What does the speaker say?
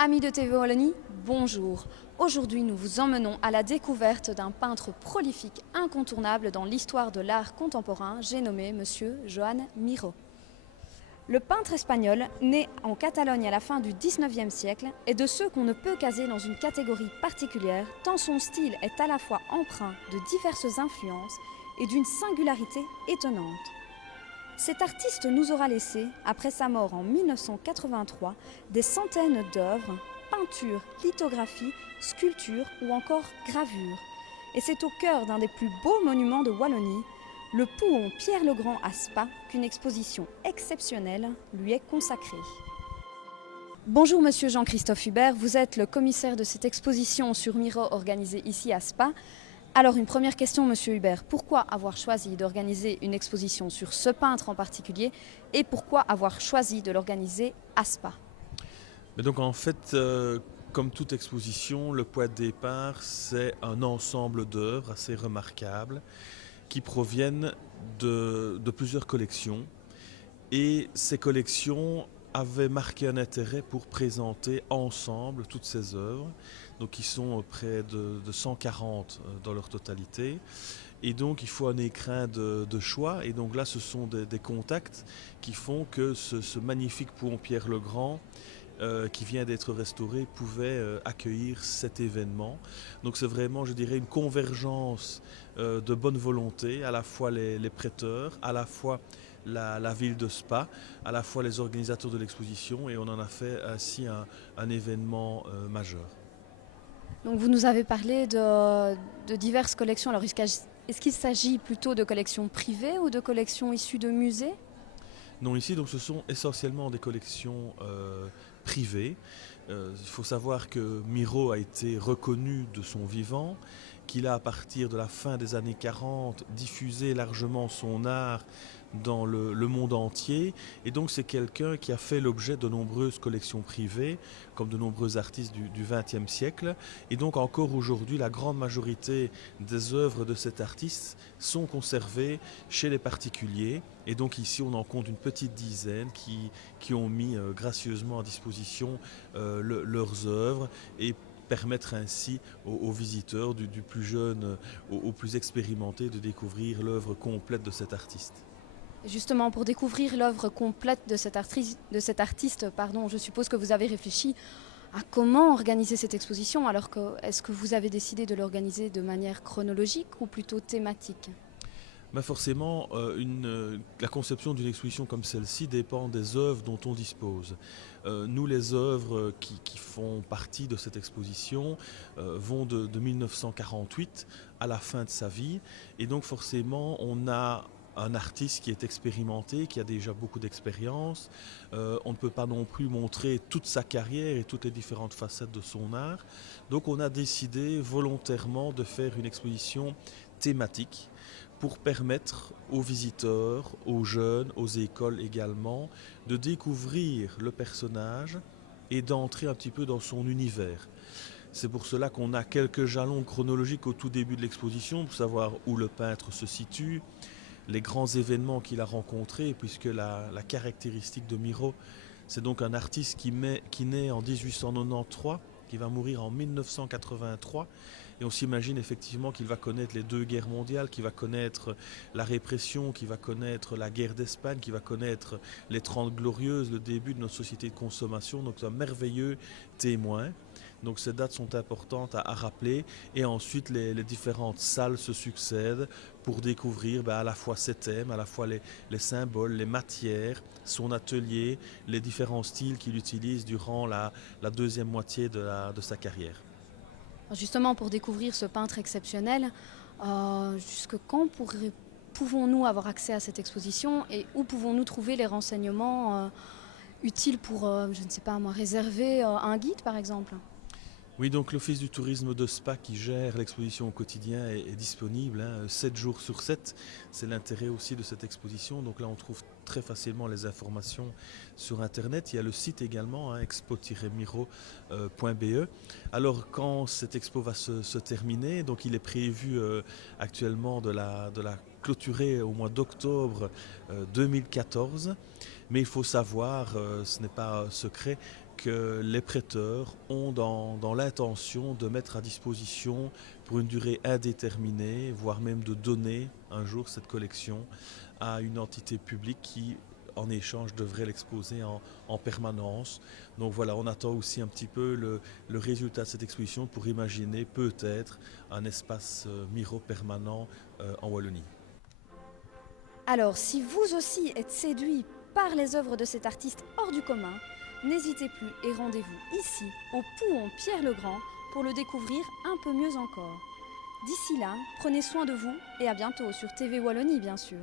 Amis de TV Wallonie, bonjour. Aujourd'hui, nous vous emmenons à la découverte d'un peintre prolifique incontournable dans l'histoire de l'art contemporain, j'ai nommé Monsieur Joan Miró. Le peintre espagnol, né en Catalogne à la fin du XIXe siècle, est de ceux qu'on ne peut caser dans une catégorie particulière, tant son style est à la fois empreint de diverses influences et d'une singularité étonnante. Cet artiste nous aura laissé, après sa mort en 1983, des centaines d'œuvres, peintures, lithographies, sculptures ou encore gravures. Et c'est au cœur d'un des plus beaux monuments de Wallonie, le Pouhon Pierre-le-Grand à Spa, qu'une exposition exceptionnelle lui est consacrée. Bonjour Monsieur Jean-Christophe Hubert, vous êtes le commissaire de cette exposition sur Miró organisée ici à Spa. Alors une première question Monsieur Hubert, pourquoi avoir choisi d'organiser une exposition sur ce peintre en particulier et pourquoi avoir choisi de l'organiser à Spa? Mais donc en fait, comme toute exposition, le point de départ, c'est un ensemble d'œuvres assez remarquables qui proviennent de plusieurs collections. Et ces collections avaient marqué un intérêt pour présenter ensemble toutes ces œuvres, donc qui sont près de 140 dans leur totalité. Et donc il faut un écrin de choix. Et donc là, ce sont des contacts qui font que ce magnifique Pouhon Pierre-le-Grand qui vient d'être restauré pouvait accueillir cet événement. Donc c'est vraiment, je dirais, une convergence de bonne volonté, à la fois les prêteurs, à la fois la ville de Spa, à la fois les organisateurs de l'exposition, et on en a fait ainsi un événement majeur. Donc vous nous avez parlé de diverses collections. Alors est-ce qu'il s'agit plutôt de collections privées ou de collections issues de musées? Non, ici, donc, ce sont essentiellement des collections privées. Il faut savoir que Miró a été reconnu de son vivant, qu'il a, à partir de la fin des années 40, diffusé largement son art dans le monde entier. Et donc, c'est quelqu'un qui a fait l'objet de nombreuses collections privées, comme de nombreux artistes du XXe siècle. Et donc, encore aujourd'hui, la grande majorité des œuvres de cet artiste sont conservées chez les particuliers. Et donc, ici, on en compte une petite dizaine qui ont mis gracieusement à disposition leurs œuvres et permettre ainsi aux visiteurs, du plus jeune au plus expérimenté, de découvrir l'œuvre complète de cet artiste. Justement, pour découvrir l'œuvre complète de cet artiste, je suppose que vous avez réfléchi à comment organiser cette exposition. Alors est-ce que vous avez décidé de l'organiser de manière chronologique ou plutôt thématique? Mais forcément, la conception d'une exposition comme celle-ci dépend des œuvres dont on dispose. Nous, les œuvres qui font partie de cette exposition vont de 1948 à la fin de sa vie. Et donc forcément, on a un artiste qui est expérimenté, qui a déjà beaucoup d'expérience. On ne peut pas non plus montrer toute sa carrière et toutes les différentes facettes de son art. Donc on a décidé volontairement de faire une exposition thématique pour permettre aux visiteurs, aux jeunes, aux écoles également, de découvrir le personnage et d'entrer un petit peu dans son univers. C'est pour cela qu'on a quelques jalons chronologiques au tout début de l'exposition, pour savoir où le peintre se situe, les grands événements qu'il a rencontrés, puisque la caractéristique de Miró, c'est donc un artiste qui naît en 1893, qui va mourir en 1983. Et on s'imagine effectivement qu'il va connaître les deux guerres mondiales, qu'il va connaître la répression, qu'il va connaître la guerre d'Espagne, qu'il va connaître les 30 glorieuses, le début de notre société de consommation. Donc c'est un merveilleux témoin. Donc ces dates sont importantes à rappeler. Et ensuite les différentes salles se succèdent pour découvrir à la fois ses thèmes, à la fois les symboles, les matières, son atelier, les différents styles qu'il utilise durant la deuxième moitié de sa carrière. Justement, pour découvrir ce peintre exceptionnel, jusque quand pouvons-nous avoir accès à cette exposition et où pouvons-nous trouver les renseignements utiles pour, je ne sais pas moi, réserver un guide par exemple? Oui, donc l'Office du tourisme de Spa qui gère l'exposition au quotidien est disponible 7 jours sur 7. C'est l'intérêt aussi de cette exposition. Donc là, on trouve très facilement les informations sur Internet. Il y a le site également, expo-miro.be. Alors quand cette expo va se terminer, donc il est prévu actuellement de la clôturer au mois d'octobre 2014. Mais il faut savoir, ce n'est pas secret, que les prêteurs ont dans l'intention de mettre à disposition pour une durée indéterminée, voire même de donner un jour cette collection à une entité publique qui, en échange, devrait l'exposer en permanence. Donc voilà, on attend aussi un petit peu le résultat de cette exposition pour imaginer peut-être un espace Miro permanent en Wallonie. Alors, si vous aussi êtes séduit par les œuvres de cet artiste hors du commun, n'hésitez plus et rendez-vous ici, au Pouhon Pierre-le-Grand, pour le découvrir un peu mieux encore. D'ici là, prenez soin de vous et à bientôt sur TV Wallonie, bien sûr.